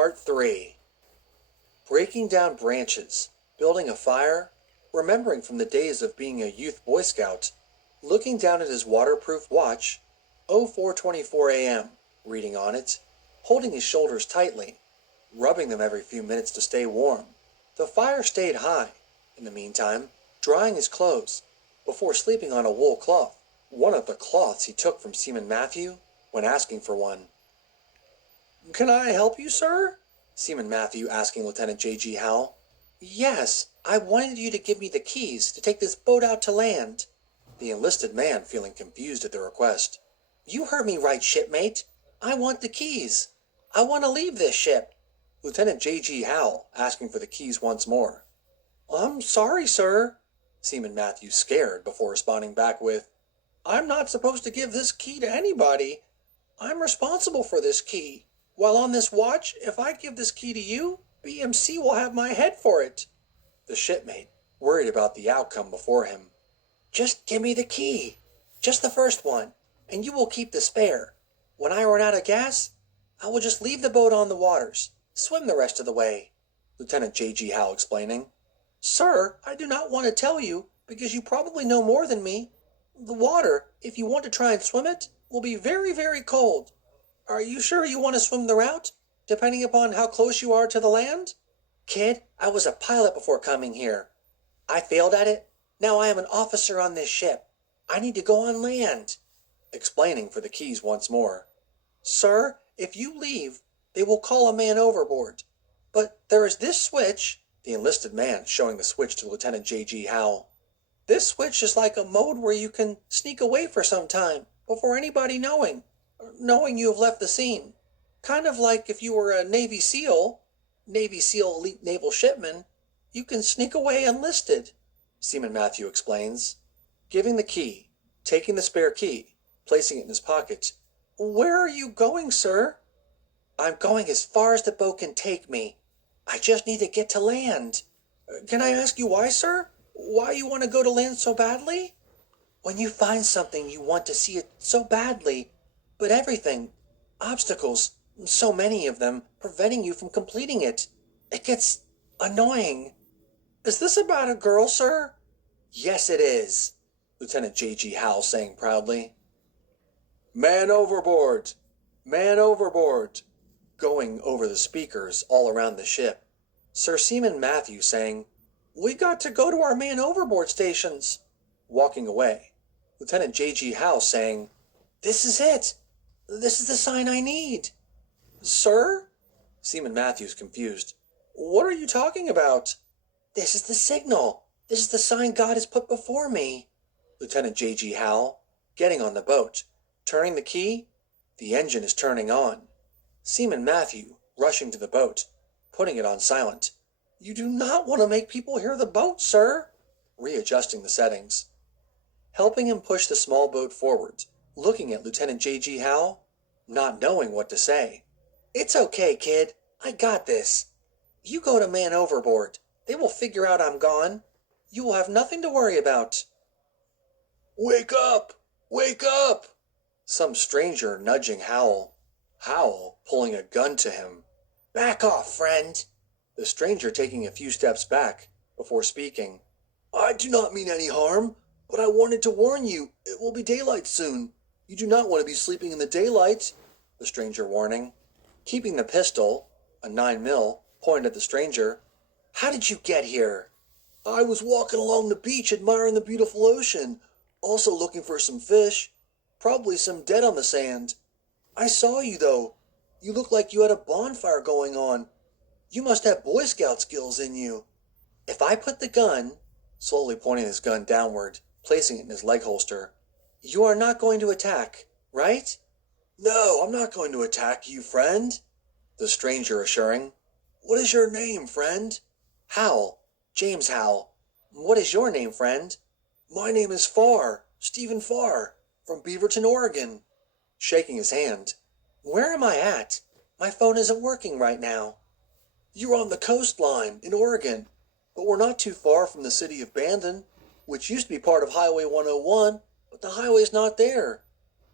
Part 3. Breaking down branches, building a fire, remembering from the days of being a youth Boy Scout, looking down at his waterproof watch, 04:24 a.m., reading on it, holding his shoulders tightly, rubbing them every few minutes to stay warm. The fire stayed high, in the meantime, drying his clothes, before sleeping on a wool cloth, one of the cloths he took from Seaman Matthew when asking for one. "Can I help you, sir?" Seaman Matthew asking Lieutenant J.G. Howell. "Yes, I wanted you to give me the keys to take this boat out to land." The enlisted man feeling confused at the request. "You heard me right, shipmate. I want the keys. I want to leave this ship." Lieutenant J.G. Howell asking for the keys once more. "I'm sorry, sir." Seaman Matthew scared before responding back with, "I'm not supposed to give this key to anybody. I'm responsible for this key. While on this watch, if I give this key to you, BMC will have my head for it." The shipmate, worried about the outcome before him. "Just give me the key. Just the first one, and you will keep the spare. When I run out of gas, I will just leave the boat on the waters. Swim the rest of the way." Lieutenant J.G. Howell explaining. "Sir, I do not want to tell you, because you probably know more than me. The water, if you want to try and swim it, will be very, very cold. Are you sure you want to swim the route, depending upon how close you are to the land?" "Kid, I was a pilot before coming here. I failed at it. Now I am an officer on this ship. I need to go on land." Explaining for the keys once more. "Sir, if you leave, they will call a man overboard. But there is this switch," the enlisted man showing the switch to Lieutenant J.G. Howell. "This switch is like a mode where you can sneak away for some time, before anybody knowing you have left the scene. Kind of like if you were a Navy SEAL elite naval shipman, you can sneak away unlisted," Seaman Matthew explains. Giving the key, taking the spare key, placing it in his pocket. "Where are you going, sir?" "I'm going as far as the boat can take me. I just need to get to land." "Can I ask you why, sir? Why you want to go to land so badly?" "When you find something, you want to see it so badly. But everything, obstacles, so many of them, preventing you from completing it. It gets annoying." "Is this about a girl, sir?" "Yes, it is," Lieutenant J.G. Howell saying proudly. "Man overboard! Man overboard!" Going over the speakers all around the ship. Sir Seaman Matthew saying, "We got to go to our man overboard stations." Walking away. Lieutenant J.G. Howell saying, "This is it. This is the sign I need." "Sir?" Seaman Matthews confused. "What are you talking about?" "This is the signal. This is the sign God has put before me." Lieutenant J.G. Howell, getting on the boat, turning the key. The engine is turning on. Seaman Matthew, rushing to the boat, putting it on silent. "You do not want to make people hear the boat, sir." Readjusting the settings. Helping him push the small boat forward, looking at Lieutenant J.G. Howell, not knowing what to say. "It's okay, kid. I got this. You go to man overboard. They will figure out I'm gone. You will have nothing to worry about." "Wake up! Wake up!" Some stranger nudging Howell. Howell pulling a gun to him. "Back off, friend." The stranger taking a few steps back, before speaking. "I do not mean any harm, but I wanted to warn you, it will be daylight soon. You do not want to be sleeping in the daylight," the stranger warning. Keeping the pistol, a 9mm, pointed at the stranger. "How did you get here?" "I was walking along the beach admiring the beautiful ocean, also looking for some fish, probably some dead on the sand. I saw you, though. You looked like you had a bonfire going on. You must have Boy Scout skills in you." "If I put the gun," slowly pointing his gun downward, placing it in his leg holster, "you are not going to attack, right?" "No, I'm not going to attack you, friend," the stranger assuring. "What is your name, friend?" "Howell. James Howell. What is your name, friend?" "My name is Farr, Stephen Farr, from Beaverton, Oregon." Shaking his hand. "Where am I at? My phone isn't working right now." "You're on the coastline, in Oregon, but we're not too far from the city of Bandon, which used to be part of Highway 101, but the highway's not there.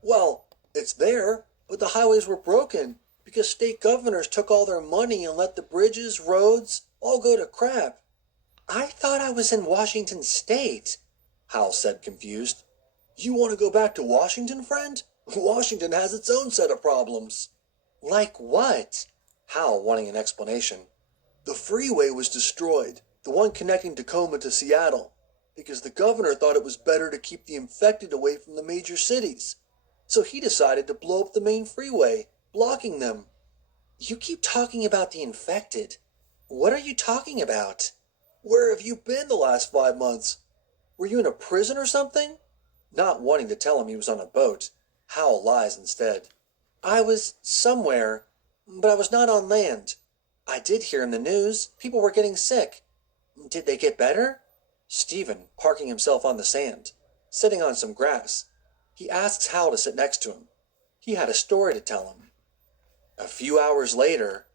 Well, it's there, but the highways were broken. because state governors took all their money and let the bridges, roads, all go to crap. I thought I was in Washington State, Hal said, confused. You want to go back to Washington, friend? Washington has its own set of problems. Like what? Hal wanting an explanation. The freeway was destroyed, the one connecting Tacoma to Seattle, because the governor thought it was better to keep the infected away from the major cities. So he decided to blow up the main freeway, blocking them. You keep talking about the infected. What are you talking about? Where have you been the last 5 months? Were you in a prison or something? Not wanting to tell him he was on a boat, Hal lies instead. I was somewhere, but I was not on land. I did hear in the news people were getting sick. Did they get better? Stephen, parking himself on the sand, sitting on some grass. He asks Hal to sit next to him. He had a story to tell him. A few hours later,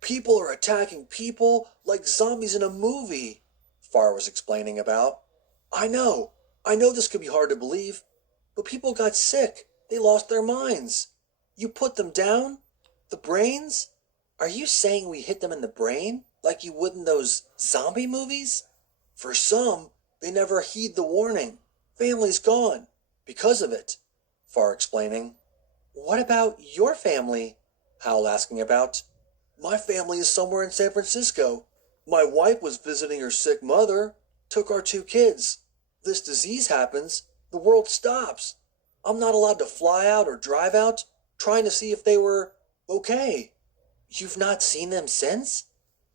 people are attacking people like zombies in a movie, Farr was explaining about. I know this could be hard to believe, but people got sick. They lost their minds. You put them down? The brains? Are you saying we hit them in the brain, like you would in those zombie movies? For some, they never heed the warning. Family's gone. Because of it, Farr explaining. What about your family? Hal asking about. My family is somewhere in San Francisco. My wife was visiting her sick mother, took our 2 kids. This disease happens, the world stops. I'm not allowed to fly out or drive out, trying to see if they were okay. You've not seen them since?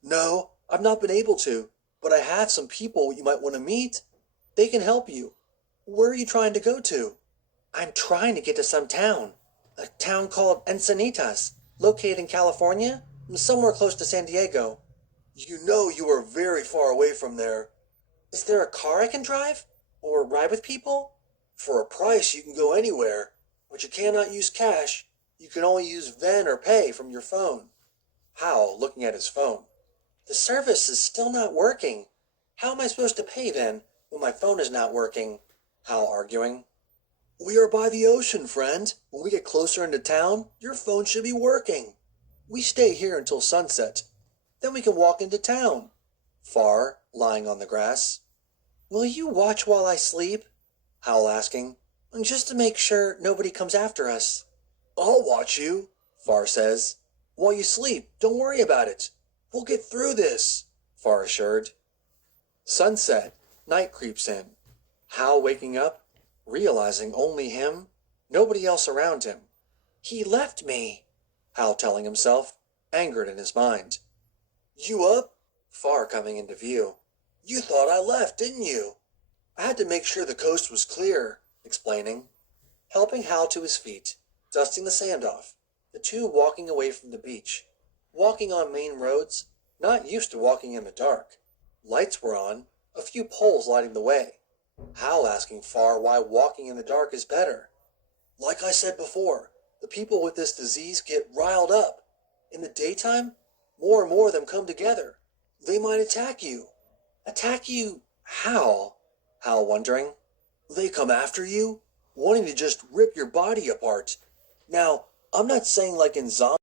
No, I've not been able to, but I have some people you might want to meet. They can help you. Where are you trying to go to? I'm trying to get to some town. A town called Encinitas, located in California, somewhere close to San Diego. You know you are very far away from there. Is there a car I can drive? Or ride with people? For a price you can go anywhere, but you cannot use cash. You can only use Ven or Pay from your phone. Hal, looking at his phone. The service is still not working. How am I supposed to pay then, when my phone is not working? Hal arguing. We are by the ocean, friend. When we get closer into town, your phone should be working. We stay here until sunset. Then we can walk into town. Farr, lying on the grass. Will you watch while I sleep? Hal asking. Just to make sure nobody comes after us. I'll watch you, Farr says. While you sleep, don't worry about it. We'll get through this, Farr assured. Sunset. Night creeps in. Hal waking up, realizing only him, nobody else around him. He left me, Hal telling himself, angered in his mind. You up? Farr coming into view. You thought I left, didn't you? I had to make sure the coast was clear, explaining. Helping Hal to his feet, dusting the sand off, the 2 walking away from the beach, walking on main roads, not used to walking in the dark. Lights were on, a few poles lighting the way. Hal asking Farr why walking in the dark is better. Like I said before, the people with this disease get riled up. In the daytime, more and more of them come together. They might attack you. Attack you how? Hal wondering. They come after you, wanting to just rip your body apart. Now, I'm not saying like in zombies.